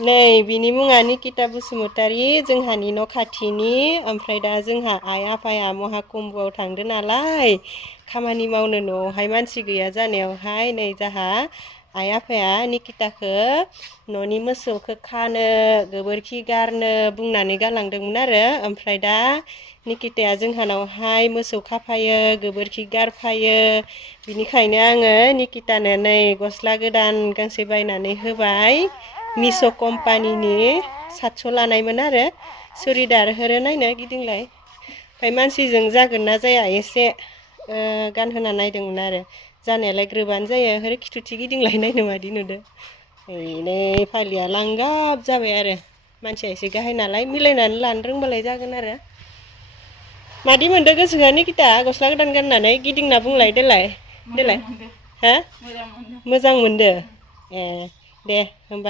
नै बिनि मुङा निकिता बसुमतारी जोंहानि न' खाथिनि ओमफ्राय दा जोंहा आइ आफाया महाकुम्भआव थांदो नालाय खामानि मावनो न'आवहाय मानसि गैया जानायावहाय नै जाहा आइ आफाया निकिताखौ न'नि मोसौखौ खानो गोबोरखि गारनो बुंनानै गालांदोंमोन आरो ओमफ्राय दा निकिताया जोंहानावहाय मोसौ खाफायो गोबोरखि गारफायो बिनिखायनो आङो निकितानो नै गस्ला गोदान गांसे बायनानै होबाय मिस' कम्पानिनि 700 लानायमोन आरो सुरिदार होरो नायनो गिदिंलाय ओमफ्राय मानसिजों जागोन ना जाया एसे गानहोना नायदोंमोन आरो जानायालाय ग्रोबानो जायो होरो खिथुथि गिदिंलाय नायनो मादि नुदो नै फालिया लांगाब जाबाय आरो मानसिया एसे गाहाय नालाय मिलायनानै लानो रोंबालाय जागोन आरो मादि मोनदो गोसोखौ निकिता गस्ला गोदान गाननानै गिदिंना बुंलाय देलाय देलाय हा मोजां मोनदो ए दे होमबा